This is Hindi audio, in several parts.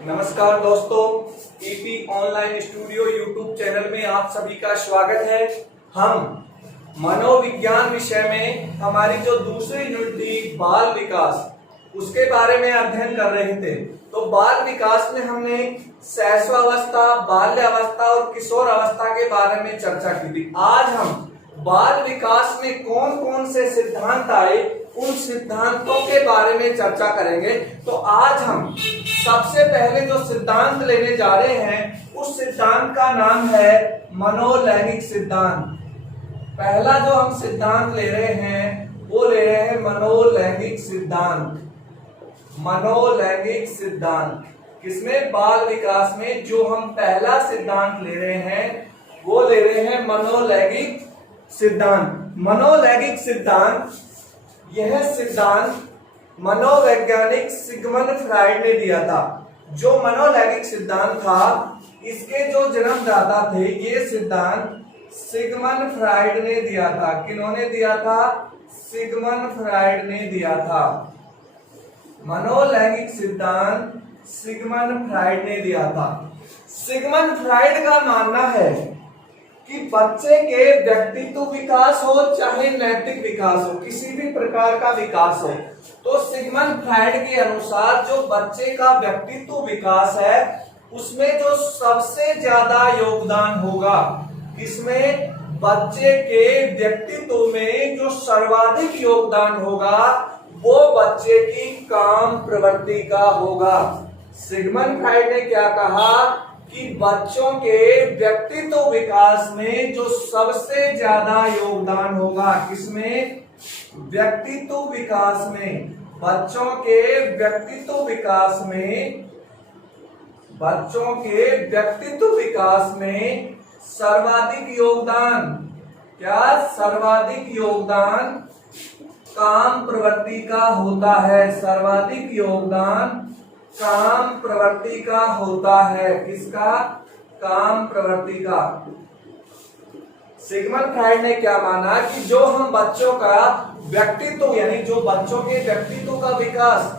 नमस्कार दोस्तों, EP online studio YouTube channel में आप सभी का स्वागत है। हम मनोविज्ञान विषय में हमारी जो दूसरी यूनिट थी बाल विकास, उसके बारे में अध्ययन कर रहे थे। तो बाल विकास में हमने शैशवावस्था, बाल्यावस्था और किशोर अवस्था के बारे में चर्चा की थी। आज हम बाल विकास में कौन कौन से सिद्धांत आए, उन सिद्धांतों के बारे में चर्चा करेंगे। तो आज हम सबसे पहले जो सिद्धांत लेने जा रहे हैं, उस सिद्धांत का नाम है मनोलैंगिक सिद्धांत। पहला जो हम सिद्धांत ले रहे हैं वो ले रहे हैं मनोलैंगिक सिद्धांत। मनोलैंगिक सिद्धांत किसमें? बाल विकास में जो हम पहला सिद्धांत ले रहे हैं वो ले रहे हैं मनोलैंगिक सिद्धांत। मनोलैंगिक सिद्धांत, यह सिद्धांत मनोवैज्ञानिक सिगमंड फ्राइड ने दिया था। जो मनोलैंगिक सिद्धांत था, इसके जो जन्मदाता थे, ये सिद्धांत सिगमंड फ्राइड ने दिया था। किन्होंने दिया था? सिगमंड फ्राइड ने दिया था। मनोलैंगिक सिद्धांत सिगमंड फ्राइड ने दिया था। सिगमंड फ्राइड का मानना है कि बच्चे के व्यक्तित्व विकास हो चाहे नैतिक विकास हो, किसी भी प्रकार का विकास हो, तो सिगमंड फ्राइड के अनुसार जो बच्चे का व्यक्तित्व विकास है उसमें जो सबसे ज्यादा योगदान होगा, किसमें? बच्चे के व्यक्तित्व में जो सर्वाधिक योगदान होगा वो बच्चे की काम प्रवृत्ति का होगा। सिगमंड फ्राइड ने क्या कहा कि बच्चों के व्यक्तित्व विकास में जो सबसे ज्यादा योगदान होगा, किसमें? व्यक्तित्व विकास में। बच्चों के व्यक्तित्व विकास में, बच्चों के व्यक्तित्व विकास में सर्वाधिक योगदान, क्या? सर्वाधिक योगदान काम प्रवृत्ति का होता है। सर्वाधिक योगदान काम प्रवृत्ति का होता है। किसका? काम प्रवृत्ति का। सिगमंड फ्राइड ने क्या माना कि जो हम बच्चों का व्यक्तित्व, यानी जो बच्चों के व्यक्तित्व का विकास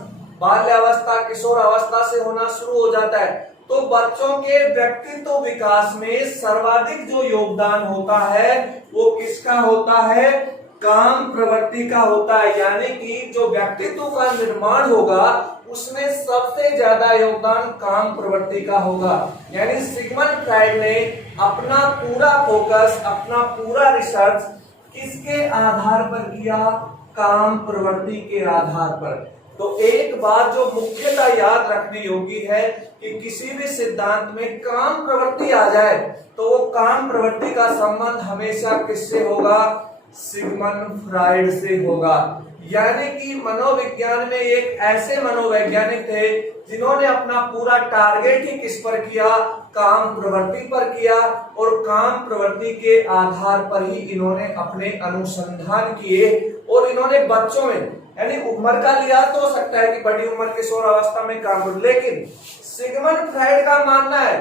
बाल्यावस्था, किशोर अवस्था से होना शुरू हो जाता है, तो बच्चों के व्यक्तित्व विकास में सर्वाधिक जो योगदान होता है वो किसका होता है? काम प्रवृत्ति का होता है। यानी कि जो व्यक्तित्व का निर्माण होगा उसमें सबसे ज्यादा योगदान काम प्रवृत्ति का होगा। यानी सिगमंड फ्राइड ने अपना पूरा फोकस, अपना पूरा रिसर्च किसके आधार पर किया? काम प्रवृत्ति के आधार पर। तो एक बात जो मुख्यतः याद रखनी योग्य है कि किसी भी सिद्धांत में काम प्रवृत्ति आ जाए तो वो काम प्रवृत्ति का संबंध हमेशा किससे होगा? सिगमंड फ्राइड से होगा। यानी कि मनोविज्ञान में एक ऐसे मनोवैज्ञानिक थे जिन्होंने अपना पूरा टारगेट ही किस पर किया? काम प्रवृत्ति पर किया, और काम प्रवृत्ति के आधार पर ही इन्होंने अपने अनुसंधान किए। और इन्होंने बच्चों में, यानी उम्र का लिहाज तो हो सकता है कि बड़ी उम्र किशोर अवस्था में काम, लेकिन सिगमंड फ्राइड का मानना है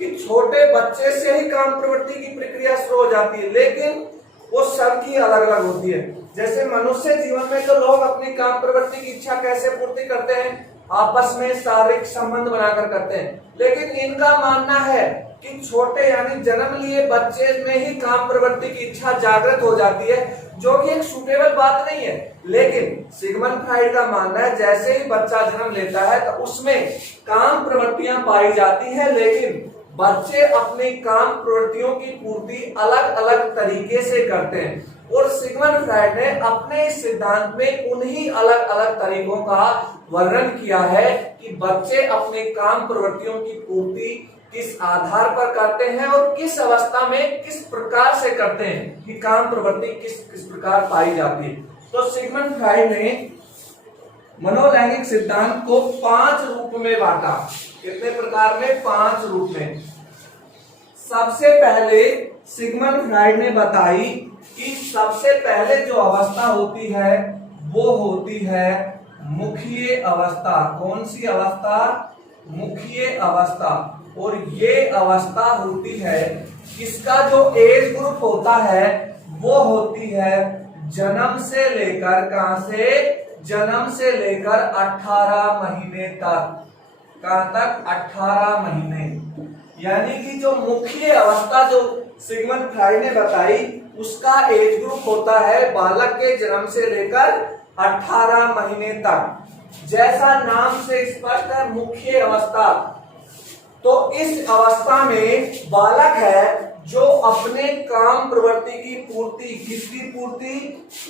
कि छोटे बच्चे से ही काम प्रवृत्ति की प्रक्रिया शुरू हो जाती है, लेकिन वो सबकी अलग अलग होती है। जैसे मनुष्य जीवन में तो लोग अपनी काम प्रवृत्ति की इच्छा कैसे पूर्ति करते हैं? आपस में शारीरिक संबंध बनाकर करते हैं। लेकिन इनका मानना है कि छोटे यानी जन्म लिए बच्चे में ही काम प्रवृत्ति की इच्छा जागृत हो जाती है, जो कि एक सूटेबल बात नहीं है। लेकिन सिगमंड फ्राइड का मानना है जैसे ही बच्चा जन्म लेता है तो उसमें काम प्रवृत्तियां पाई जाती है, लेकिन बच्चे अपनी काम प्रवृत्तियों की पूर्ति अलग अलग तरीके से करते हैं। और सिगमंड फ्राइड ने अपने सिद्धांत में उन्हीं अलग अलग तरीकों का वर्णन किया है कि बच्चे अपने काम प्रवृत्तियों की पूर्ति किस आधार पर करते हैं और किस अवस्था में किस प्रकार से करते हैं, कि काम प्रवृत्ति किस प्रकार पाई जाती है। तो सिगमंड फ्राइड ने मनोलैंगिक सिद्धांत को 5 रूप में बांटा। कितने प्रकार में? 5 रूप में। सबसे पहले सिगमंड फ्राइड ने बताई कि सबसे पहले जो अवस्था होती है वो होती है मुखीय अवस्था। कौन सी अवस्था? मुखीय अवस्था। और ये अवस्था होती है, इसका जो एज ग्रुप होता है वो होती है जन्म से लेकर, कहां से? जन्म से लेकर 18 महीने तक। कहां तक? 18 महीने। यानी कि जो मुख्य अवस्था जो सिगमंड फ्राइड ने बताई उसका एज ग्रुप होता है बालक के जन्म से लेकर 18 महीने तक। जैसा नाम से स्पष्ट है, मुख्य अवस्था। तो इस अवस्था में बालक है जो अपने काम प्रवृत्ति की पूर्ति, किसकी पूर्ति?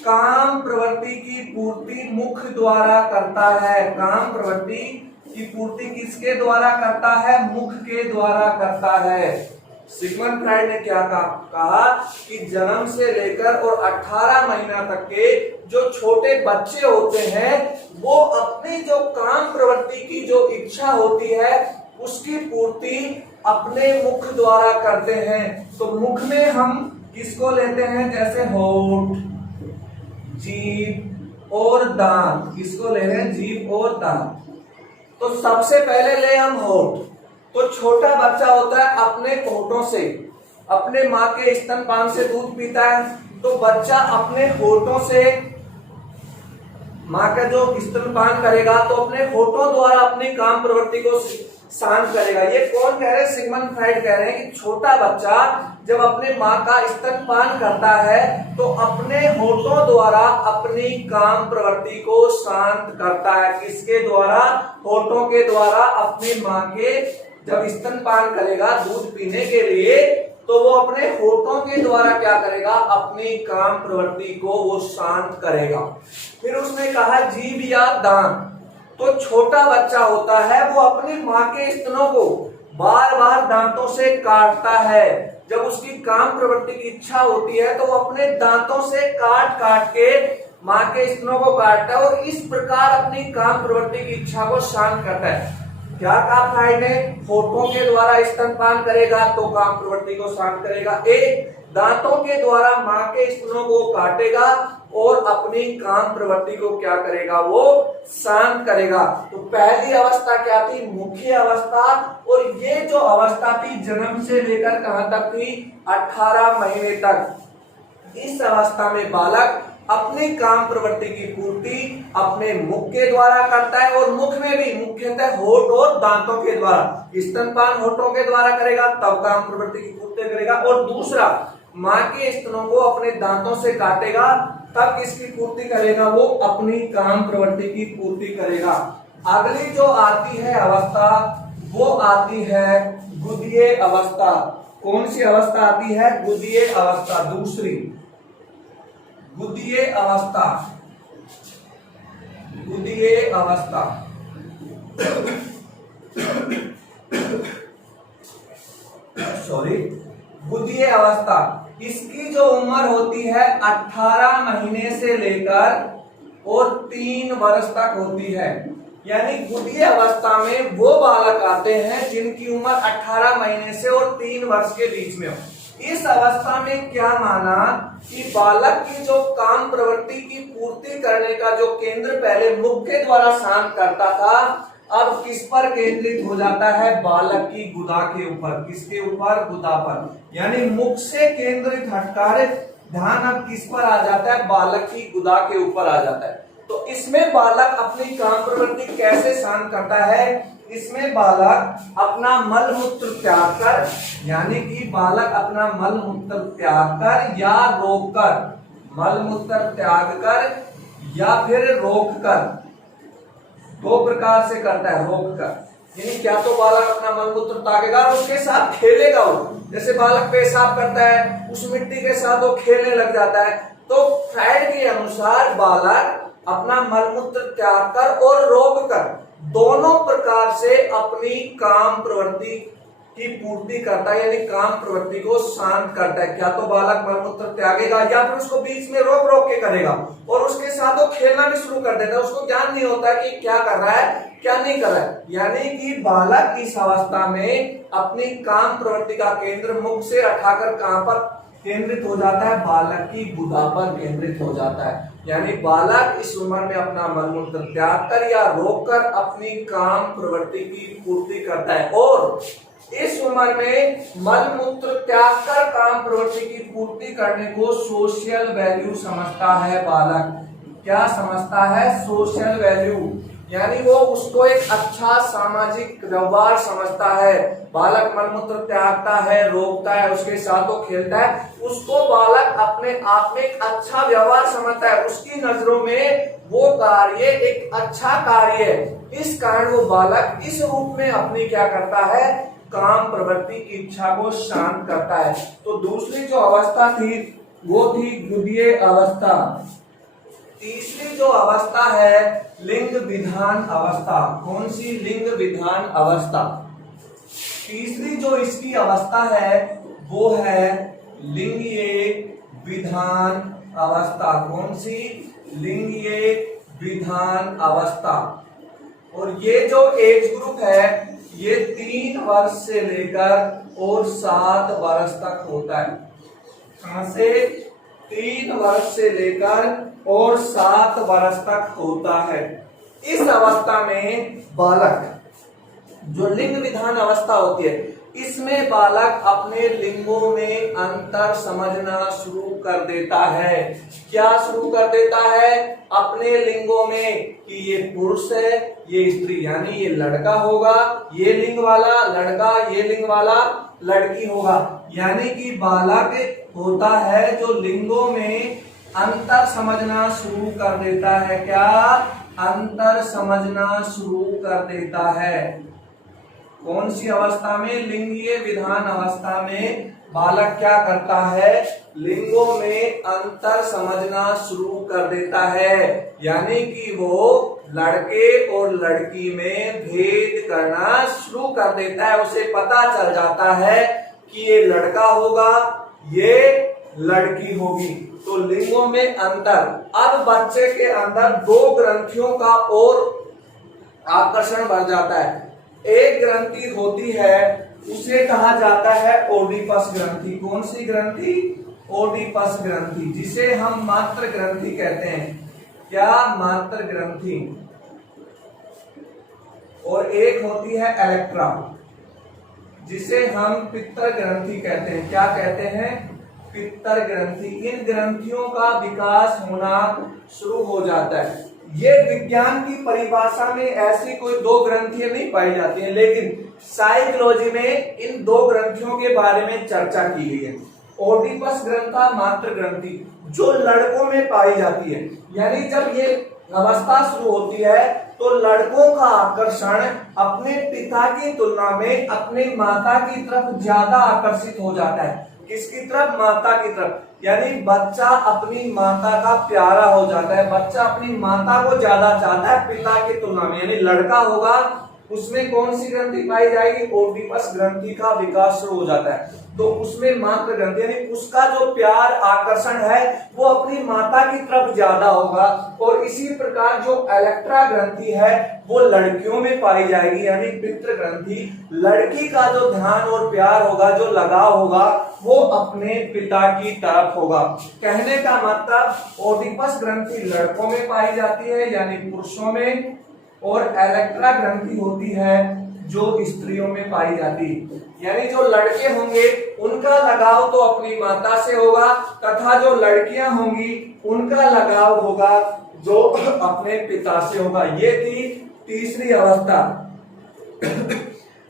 काम प्रवृत्ति की पूर्ति मुख द्वारा करता है। काम प्रवृत्ति की पूर्ति किसके द्वारा करता है? मुख के द्वारा करता है। सिगमंड फ्राइड ने क्या कहा कि जन्म से लेकर और 18 महीना तक के जो छोटे बच्चे होते हैं वो अपनी जो काम प्रवृत्ति की जो इच्छा होती है उसकी पूर्ति अपने मुख द्वारा करते हैं। तो मुख में हम किसको लेते हैं? जैसे होठ, जीभ और दांत। किसको ले रहे हैं? जीभ और दांत। तो सबसे पहले ले हम होठ। तो छोटा बच्चा होता है अपने होठों से, अपने माँ के स्तनपान से दूध पीता है। तो बच्चा अपने होठों से माँ का जो स्तनपान करेगा तो अपने होठों द्वारा अपनी काम प्रवृत्ति को शांत करेगा। ये कौन कह रहे हैं? सिगमंड फ्राइड कह रहे हैं कि छोटा बच्चा जब अपने माँ का स्तनपान करता है तो अपने होठों द्वारा अपनी काम प्रवृत्ति को शांत करता है। किसके द्वारा? होठों के द्वारा अपनी माँ के जब स्तनपान करेगा दूध पीने के लिए तो वो अपने होठों के द्वारा क्या करेगा? अपनी काम प्रवृत्ति को वो शांत करेगा। फिर उसने कहा जीभ या दांत। तो छोटा बच्चा होता है वो अपनी माँ के स्तनों को बार बार दांतों से काटता है। जब उसकी काम प्रवृत्ति की इच्छा होती है तो वो अपने दांतों से काट काट के माँ के स्तनों को काटता है और इस प्रकार अपनी काम प्रवृत्ति की इच्छा को शांत करता है। क्या कहा फ्राइड ने? होठों के द्वारा स्तनपान करेगा तो काम प्रवृत्ति को शांत करेगा। दांतों के द्वारा माँ के स्तनों को काटेगा और अपनी काम प्रवृत्ति को क्या करेगा? वो शांत करेगा। तो पहली अवस्था क्या थी? मुख्य अवस्था। और ये जो अवस्था थी जन्म से लेकर कहां तक थी? 18 महीने तक। इस अवस्था में बालक अपनी काम प्रवृत्ति की पूर्ति अपने मुख के द्वारा करता है और मुख में भी मुख्यतः होठ और दांतों के द्वारा। स्तनपान होठों के द्वारा करेगा तब काम प्रवृत्ति की पूर्ति करेगा। और दूसरा, माँ के स्तनों को अपने दांतों से काटेगा तब किसकी पूर्ति करेगा? वो अपनी काम प्रवृत्ति की पूर्ति करेगा। अगली जो आती है अवस्था वो आती है गुदीय अवस्था। कौन सी अवस्था आती है? गुदीय अवस्था। दूसरी गुदीय अवस्था। गुदीय अवस्था सॉरी गुदीय अवस्था। इसकी जो उम्र होती है 18 महीने से लेकर और 3 वर्ष तक होती है। यानी गुदीय अवस्था में वो बालक आते हैं जिनकी उम्र 18 महीने से और 3 वर्ष के बीच में हो। इस अवस्था में क्या माना कि बालक की जो काम प्रवृत्ति की पूर्ति करने का जो केंद्र पहले मुख के द्वारा शांत करता था अब किस पर केंद्रित हो जाता है? बालक की गुदा के ऊपर। किसके ऊपर? गुदा पर। यानी मुख से केंद्रित हटकर ध्यान अब किस पर आ जाता है? बालक की गुदा के ऊपर आ जाता है। तो इसमें बालक अपनी काम प्रवृत्ति कैसे शांत करता है? इसमें बालक अपना मल मूत्र त्याग कर, यानी कि बालक अपना मल मूत्र त्याग कर या रोक कर, मल मूत्र त्याग कर या फिर रोक कर, 2 प्रकार से करता है। रोक कर यानी क्या तो बालक अपना मल मूत्र त्यागेगा और उसके साथ खेलेगा। वो जैसे बालक पेशाब करता है उस मिट्टी के साथ वो खेलने लग जाता है। तो फ्राइड के अनुसार बालक अपना मल मूत्र त्याग कर और रोक कर दोनों प्रकार से अपनी काम प्रवृत्ति की पूर्ति करता है, यानी काम प्रवृत्ति को शांत करता है। क्या तो बालक मल मूत्र त्यागेगा या फिर उसको बीच में रोक रोक के करेगा और उसके साथ वो खेलना भी शुरू कर देता है। उसको ज्ञान नहीं होता कि क्या कर रहा है क्या नहीं कर रहा है। यानी कि बालक इस अवस्था में अपनी काम प्रवृत्ति का केंद्र मुख से उठाकर कहां पर केंद्रित हो जाता है? बालक की गुदा पर केंद्रित हो जाता है। यानी बालक इस उम्र में अपना मल मूत्र त्याग कर या रोक कर अपनी काम प्रवृत्ति की पूर्ति करता है। और इस उम्र में मल मूत्र त्याग कर काम प्रवृत्ति की पूर्ति करने को सोशल वैल्यू समझता है बालक। क्या समझता है? Social value. यानी वो उसको एक अच्छा सामाजिक व्यवहार समझता है। बालक मलमूत्र त्यागता है, रोकता है, उसके साथ वो खेलता है, उसको बालक अपने आप में एक अच्छा व्यवहार समझता है। उसकी नजरों में वो कार्य एक अच्छा कार्य है। इस कारण वो बालक इस रूप में अपनी क्या करता है, काम प्रवृत्ति की इच्छा को शांत करता है। तो दूसरी जो अवस्था थी वो थी द्वितीय अवस्था। तीसरी जो अवस्था है लिंग विधान अवस्था। कौन सी? लिंग विधान अवस्था। तीसरी जो इसकी अवस्था है वो है लिंगीय विधान अवस्था। कौन सी? लिंगीय विधान अवस्था। और ये जो एज ग्रुप है ये 3 वर्ष से लेकर और 7 वर्ष तक होता है। कहां से? 3 वर्ष से लेकर और 7 वर्ष तक होता है। इस अवस्था में बालक, जो लिंग विधान अवस्था होती है, इसमें बालक अपने लिंगों में अंतर समझना शुरू कर देता है। क्या शुरू कर देता है? अपने लिंगों में कि ये पुरुष है, ये स्त्री, यानी ये लड़का होगा, ये लिंग वाला लड़का, ये लिंग वाला लड़की होगा। यानी कि बालक होता है जो लिंगों में अंतर समझना शुरू कर देता है। क्या? अंतर समझना शुरू कर देता है। कौन सी अवस्था में? लिंगीय विधान अवस्था में बालक क्या करता है? लिंगों में अंतर समझना शुरू कर देता है। यानी कि वो लड़के और लड़की में भेद करना शुरू कर देता है। उसे पता चल जाता है कि ये लड़का होगा, ये लड़की होगी। तो लिंगों में अंतर। अब बच्चे के अंदर 2 ग्रंथियों का और आकर्षण बढ़ जाता है। एक ग्रंथि होती है उसे कहा जाता है ओडिपस ग्रंथि। कौन सी ग्रंथि? ओडिपस ग्रंथि, जिसे हम मात्र ग्रंथि कहते हैं। क्या? मात्र ग्रंथि। और एक होती है इलेक्ट्रा, जिसे हम पित्तर ग्रंथि कहते हैं। क्या कहते हैं? पित्तर ग्रंथि। इन ग्रंथियों का विकास होना शुरू हो जाता है। ये विज्ञान की परिभाषा में ऐसी कोई 2 ग्रंथियां नहीं पाई जाती हैं, लेकिन साइकोलॉजी में इन 2 ग्रंथियों के बारे में चर्चा की गई है। ओडिपस ग्रंथा, मात्र ग्रंथि, जो लड़कों में पाई जाती है। यानी जब ये अवस्था शुरू होती है तो लड़कों का आकर्षण अपने पिता की तुलना में अपने माता की तरफ ज्यादा आकर्षित हो जाता है। किसकी तरफ? माता की तरफ। यानी बच्चा अपनी माता का प्यारा हो जाता है। बच्चा अपनी माता को ज्यादा चाहता है पिता की तुलना में। यानी लड़का होगा उसमें कौन सी ग्रंथि पाई जाएगी? ओडिपस ग्रंथि का विकास शुरू हो जाता है। तो उसमें मात्र ग्रंथि, यानी उसका जो प्यार आकर्षण है वो अपनी माता की तरफ ज्यादा होगा। और इसी प्रकार जो इलेक्ट्रा ग्रंथि है वो लड़कियों में पाई जाएगी, यानी पितृ ग्रंथि। लड़की का जो ध्यान और प्यार होगा, जो लगाव होगा, वो अपने पिता की तरफ होगा। कहने का मतलब ओडिपस ग्रंथि लड़कों में पाई जाती है, यानी पुरुषों में, और इलेक्ट्रा ग्रंथि होती है जो स्त्रियों में पाई जाती है। यानी जो लड़के होंगे उनका लगाव तो अपनी माता से होगा, तथा जो लड़कियां होंगी उनका लगाव होगा जो अपने पिता से होगा। ये थी तीसरी अवस्था।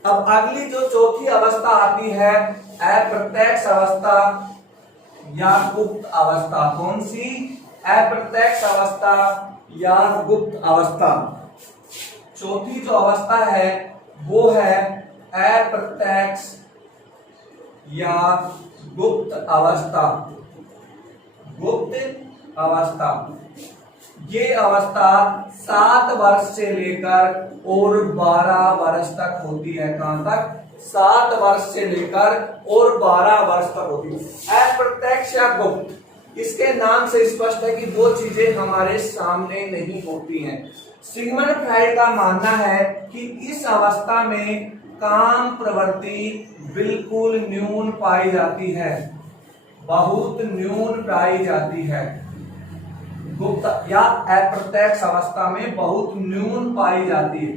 अब अगली जो चौथी अवस्था आती है अप्रत्यक्ष अवस्था या गुप्त अवस्था। कौन सी? अप्रत्यक्ष अवस्था या गुप्त अवस्था। चौथी जो अवस्था है वो है अप्रत्यक्ष या गुप्त अवस्था। गुप्त अवस्था, ये अवस्था 7 वर्ष से लेकर और 12 वर्ष तक होती है। कहां तक? 7 वर्ष से लेकर और 12 वर्ष तक होती है। अप्रत्यक्ष या गुप्त, इसके नाम से स्पष्ट है कि वो चीजें हमारे सामने नहीं होती हैं। सिगमंड फ्राइड का मानना है कि इस अवस्था में काम प्रवृत्ति बिल्कुल न्यून पाई जाती है, बहुत न्यून पाई जाती है। गुप्त या अप्रत्यक्ष अवस्था में बहुत न्यून पाई जाती है,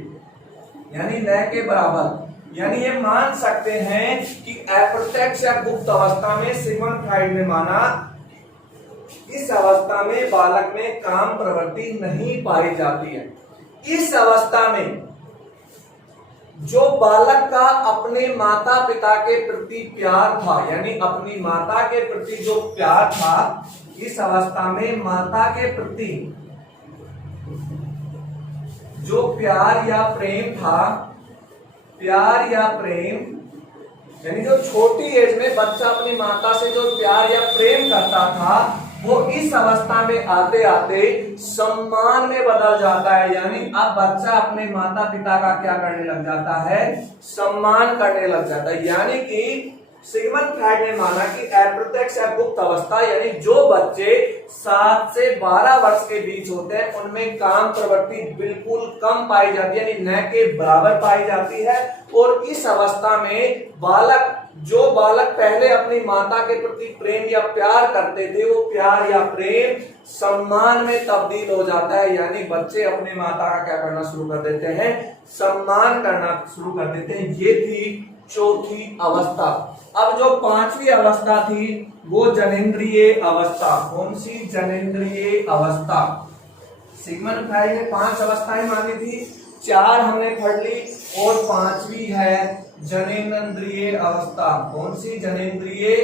यानी न के बराबर। यानी ये मान सकते हैं कि अप्रत्यक्ष या गुप्त अवस्था में सिगमंड फ्राइड ने माना इस अवस्था में बालक में काम प्रवृत्ति नहीं पाई जाती है। इस अवस्था में जो बालक का अपने माता पिता के प्रति प्यार था, यानी अपनी माता के प्रति जो प्यार था, इस अवस्था में माता के प्रति जो प्यार या प्रेम था, प्यार या प्रेम, यानी जो छोटी एज में बच्चा अपनी माता से जो प्यार या प्रेम करता था, वो इस अवस्था में आते आते सम्मान में बदल जाता है। यानी अब बच्चा अपने माता पिता का क्या करने लग जाता है, सम्मान करने लग जाता है। यानी कि सिगमंड फ्राइड ने माना कि अप्रत्यक्ष या गुप्त अवस्था, यानी जो बच्चे 7 से 12 वर्ष के बीच होते हैं, उनमें काम प्रवृत्ति बिल्कुल कम पाई जाती है, यानी न के बराबर पाई जाती है। और इस अवस्था में जो बालक पहले अपनी माता के प्रति प्रेम या प्यार करते थे, वो प्यार या प्रेम सम्मान में तब्दील हो जाता है। यानी बच्चे अपने माता का क्या करना शुरू कर देते हैं, सम्मान करना शुरू कर देते हैं। ये थी चौथी अवस्था। अब जो पांचवी अवस्था थी वो जनेंद्रिय अवस्था। कौन सी? जनेंद्रिय अवस्था। सिगमंड फ्राइड ने 5 अवस्थाएं मानी थी, 4 हमने पढ़ ली और 5वीं है जनेंद्रिय अवस्था। कौन सी? जनेंद्रिय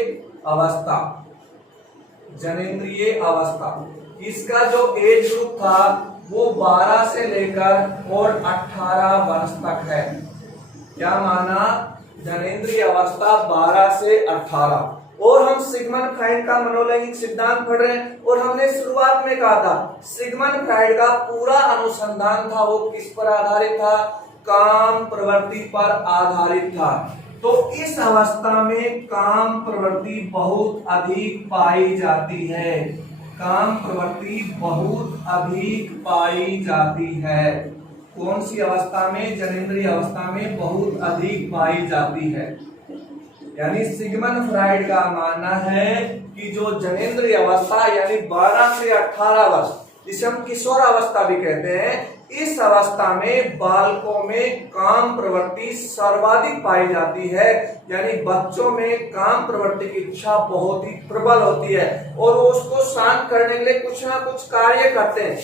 अवस्था। जनेंद्रिय अवस्था, इसका जो एज ग्रुप था वो 12 से लेकर और 18 वर्ष तक है। क्या माना? जनेंद्रिय अवस्था 12 से 18। और हम सिगमंड फ्राइड का मनोलैंगिक सिद्धांत पढ़ रहे हैं, और हमने शुरुआत में कहा था सिगमंड फ्राइड का पूरा अनुसंधान था वो किस पर आधारित था? काम प्रवृत्ति पर आधारित था। तो इस अवस्था में काम प्रवृत्ति बहुत अधिक पाई जाती है। काम प्रवृत्ति बहुत अधिक पाई जाती है। कौन सी अवस्था में? जनेंद्रिय अवस्था में बहुत अधिक पाई जाती है। यानी सिगमंड फ्राइड का मानना है कि जो जनेंद्रिय अवस्था यानी 12 से 18 वर्ष, जिसे हम किशोर अवस्था भी कहते हैं, इस अवस्था में बालकों में काम प्रवृत्ति सर्वाधिक पाई जाती है। यानी बच्चों में काम प्रवृत्ति की इच्छा बहुत ही प्रबल होती है और वो उसको शांत करने के लिए कुछ ना कुछ कार्य करते हैं।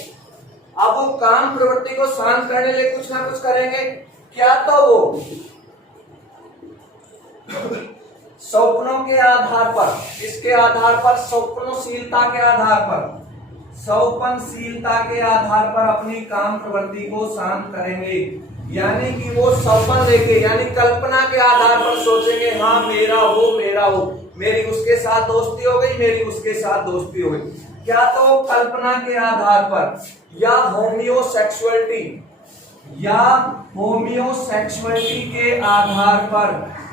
अब वो काम प्रवृत्ति को शांत करने के लिए कुछ ना कुछ करेंगे। क्या? तो वो स्वप्नों के आधार पर, इसके आधार पर, स्वप्नशीलता के आधार पर, स्वप्नशीलता के आधार पर अपनी काम प्रवृत्ति को शांत करेंगे। यानी कि वो स्वप्न लेके, यानी कल्पना के आधार पर सोचेंगे, हाँ मेरा हो, मेरी उसके साथ दोस्ती हो गई, मेरी उसके साथ दोस्ती हो गई। क्या? तो कल्पना के आधार पर, या होमियोसेक्सुअलिटी के आधार पर,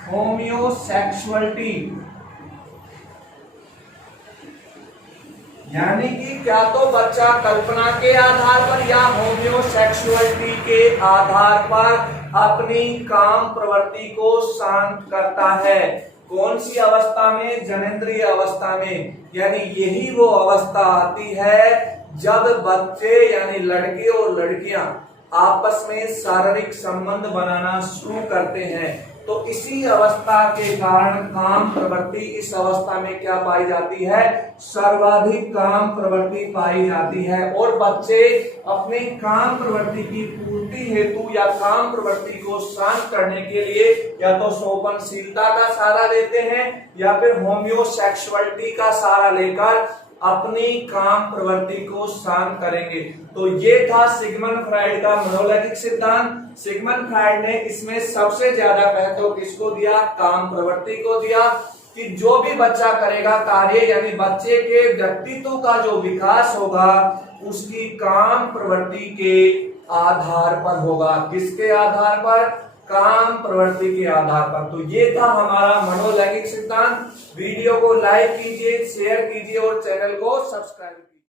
होमियोसेक्सुअलिटी, यानी कि क्या तो बच्चा कल्पना के आधार पर या होमियोसेक्सुअलिटी के आधार पर अपनी काम प्रवृत्ति को शांत करता है। कौन सी अवस्था में? जनेंद्रिय अवस्था में। यानी यही वो अवस्था आती है जब बच्चे यानी लड़के और लड़कियां आपस में शारीरिक संबंध बनाना शुरू करते हैं। तो इसी अवस्था के कारण काम प्रवृत्ति इस अवस्था में क्या पाई जाती है? सर्वाधिक काम प्रवृत्ति पाई जाती है। और बच्चे अपनी काम प्रवृत्ति की पूर्ति हेतु या काम प्रवृत्ति को शांत करने के लिए या तो स्वप्नशीलता का सहारा लेते हैं या फिर होमियोसेक्सुअलिटी का सहारा लेकर अपनी काम प्रवृत्ति को शांत करेंगे। तो ये था सिगमंड फ्राइड का मनोलैंगिक सिद्धांत। सिगमंड फ्राइड ने इसमें सबसे ज्यादा महत्व किसको दिया? काम प्रवृत्ति को दिया, कि जो भी बच्चा करेगा कार्य, यानी बच्चे के व्यक्तित्व का जो विकास होगा उसकी काम प्रवृत्ति के आधार पर होगा। किसके आधार पर? काम प्रवृत्ति के आधार पर। तो ये था हमारा मनोलैंगिक सिद्धांत। वीडियो को लाइक कीजिए, शेयर कीजिए और चैनल को सब्सक्राइब कीजिए।